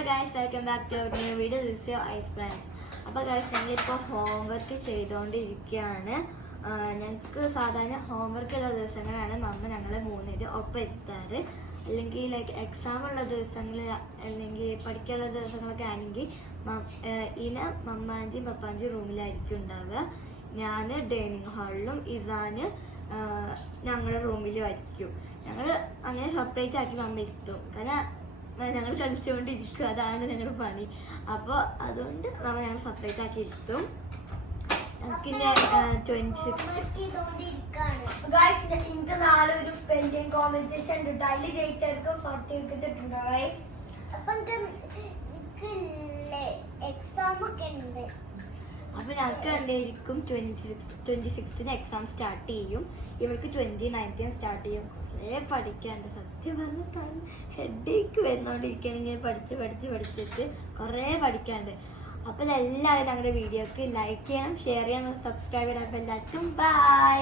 Hello guys, welcome back to our new video. This your ice friends. അപ്പോൾ guys, ഞങ്ങളിപ്പോൾ homework ചെയ്തുകൊണ്ടിരിക്കുകയാണ്. ഞങ്ങൾക്ക് സാധാരണ ഹോംവർക്ക് ഉള്ള ദിവസങ്ങളാണ് മമ്മ ഞങ്ങളെ മൂന്നിത് ഒപ്പം ഇരുത്താറ്. അല്ലെങ്കിൽ ലൈക്ക് എക്സാം ഉള്ള ദിവസങ്ങൾ അല്ലെങ്കിൽ പഠിക്കാനുള്ള ദിവസങ്ങളൊക്കെ ആണെങ്കിൽ മമ്മാൻ്റെയും പപ്പാൻ്റെയും റൂമിലായിരിക്കും ഉണ്ടാവുക. ഞാൻ ഡൈനിങ് ഹാളിലും ഇസാന് ഞങ്ങളുടെ റൂമിലും ആയിരിക്കും. ഞങ്ങൾ അങ്ങനെ സെപ്പറേറ്റ് ആക്കി മമ്മ ഇരുത്തും. കാരണം ഞങ്ങൾ കളിച്ചുകൊണ്ടിരിക്കും, അതാണ് ഞങ്ങളുടെ പണി. അപ്പോൾ അതുകൊണ്ട് ഞങ്ങൾ സെപ്പറേറ്റ് ആക്കി ഇരുത്തും. പിന്നെ 26 എനിക്ക് നാളെ ഒരു സ്പെല്ലിംഗ് കോമ്പറ്റീഷൻ ഉണ്ട്. അതിൽ ജയിച്ചവർക്ക് സർട്ടിഫിക്കറ്റ് ഇട്ടുണ്ടാവേ. അപ്പൊ എക്സാം ഒക്കെ ഉണ്ട്. അപ്പോൾ ഞങ്ങൾക്ക് കണ്ടായിരിക്കും 26 എക്സാം സ്റ്റാർട്ട് ചെയ്യും. ഇവർക്ക് 29 സ്റ്റാർട്ട് ചെയ്യും. കുറേ പഠിക്കാണ്ട്, സത്യം പറഞ്ഞാൽ ഹെഡേക്ക് വരുന്നോണ്ടിരിക്കുകയാണെങ്കിൽ പഠിച്ചിട്ട് കുറേ പഠിക്കാണ്ട്. അപ്പോൾ ഇതെല്ലാവരും ഞങ്ങളുടെ വീഡിയോക്ക് ലൈക്ക് ചെയ്യണം, ഷെയർ ചെയ്യണം, സബ്സ്ക്രൈബ് ചെയ്യണം. അപ്പോൾ എല്ലാവർക്കും ബൈ.